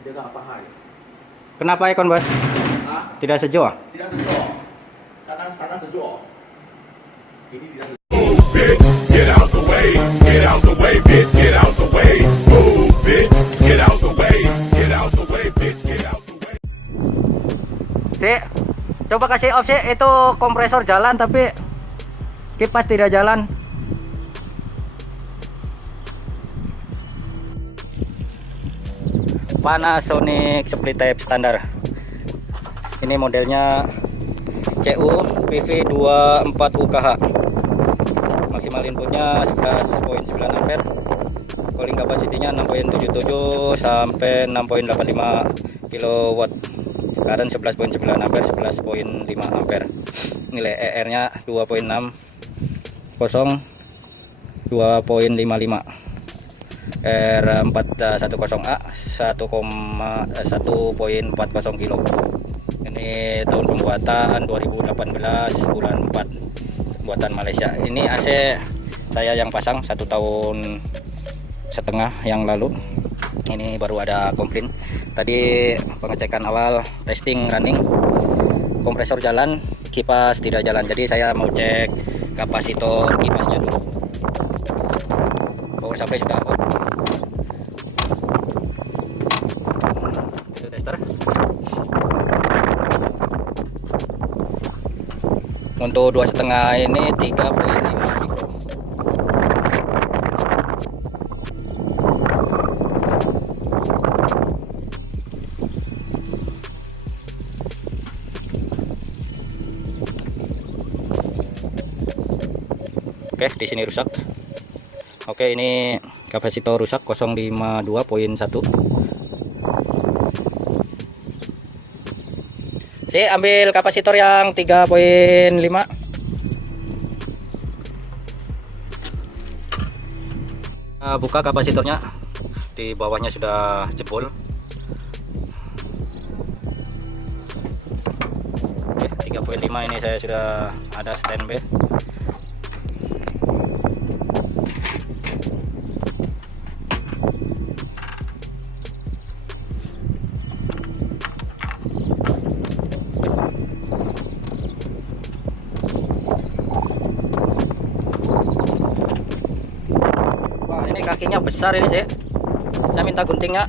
Dia tak paham. Kenapa ikon bos? Hah? Tidak sejuk? Tidak sejuk. Sana sejuk. Ini tidak sejuk. Move, bitch, get out the way. Get out the way, bitch, get out the way. Move, bitch, get out the way. Get out the way, bitch, get out the way. Si, coba kasih off sih. Itu kompresor jalan tapi kipas tidak jalan. Panasonic split type standar. Ini modelnya CU PV24 UKH. Maksimal inputnya 11.9 ampere. Cooling capacity-nya 6.77 sampai 6.85 kW. Current 11.9 ampere, 11.5 ampere. Nilai ER-nya 2.60, 2.55. R410A 1,1.40 kilo. Ini tahun pembuatan 2018 bulan 4 buatan Malaysia. Ini AC saya yang pasang 1,5 tahun yang lalu. Ini baru ada komplain. Tadi pengecekan awal, testing running, kompresor jalan, kipas tidak jalan. Jadi saya mau cek kapasitor kipasnya dulu. Power supply sudah on. Itu tester. Untuk 2,5 ini 3.5 mikro. Oke, di sini rusak. Oke, ini kapasitor rusak 052.1. Si, ambil kapasitor yang 3.5. Buka kapasitornya. Di bawahnya sudah jebol. Oke, 3.5 ini saya sudah ada standby. Kakinya besar ini sih. Saya minta guntingnya.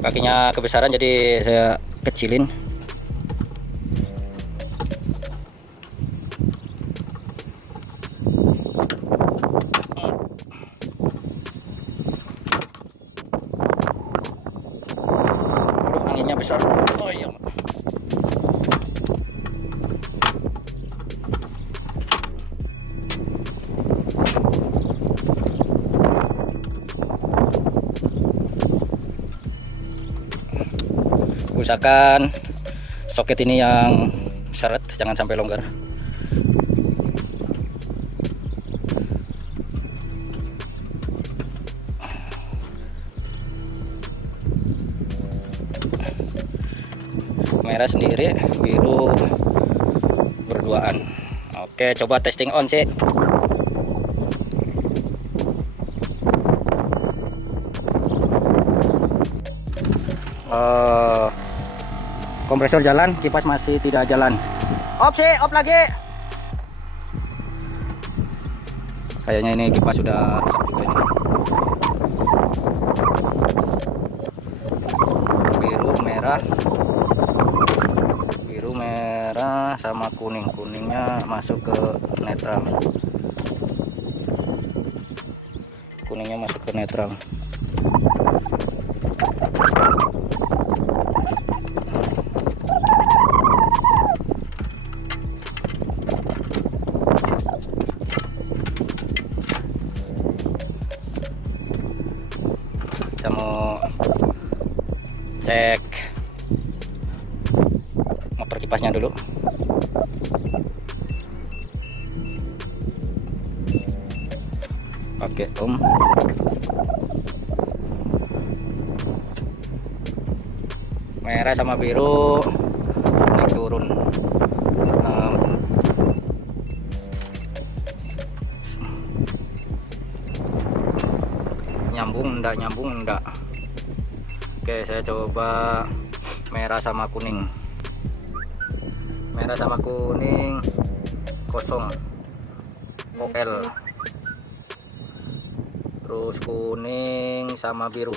Kakinya kebesaran jadi saya kecilin. Anginnya besar. Oh iya. Usahakan soket ini yang seret, jangan sampai longgar. Merah sendiri, biru berduaan. Oke, coba testing on sih. Kompresor jalan, kipas masih tidak jalan. Off sih, off lagi. Kayaknya ini kipas sudah rusak juga ini. Biru merah sama kuningnya masuk ke netral. Kita mau cek motor kipasnya dulu. Pakai ohm. merah sama biru naik turun. Nyambung enggak. Oke, saya coba merah sama kuning kosong OL, terus kuning sama biru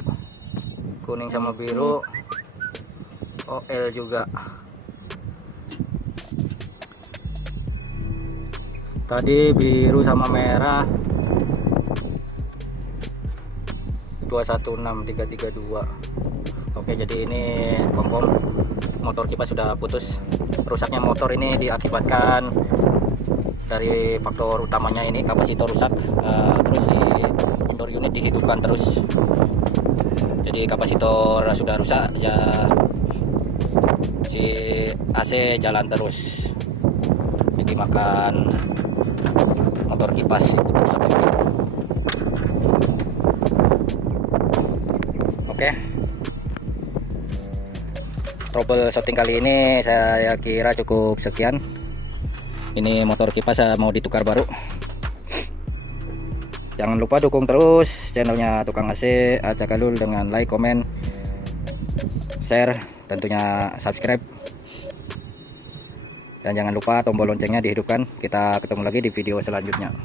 OL juga. Tadi biru sama merah 216332. Oke, jadi ini kompon motor kipas sudah putus. Rusaknya motor ini diakibatkan dari faktor utamanya ini kapasitor rusak, terus si indoor unit dihidupkan terus. Jadi kapasitor sudah rusak ya, si AC jalan terus, jadi makan motor kipas itu rusak juga. Oke, trouble shooting kali ini saya kira cukup sekian. Ini motor kipas mau ditukar baru. Jangan lupa dukung terus channelnya Tukang AC Acak Alul dengan like, komen, share, tentunya subscribe. Dan jangan lupa tombol loncengnya dihidupkan. Kita ketemu lagi di video selanjutnya.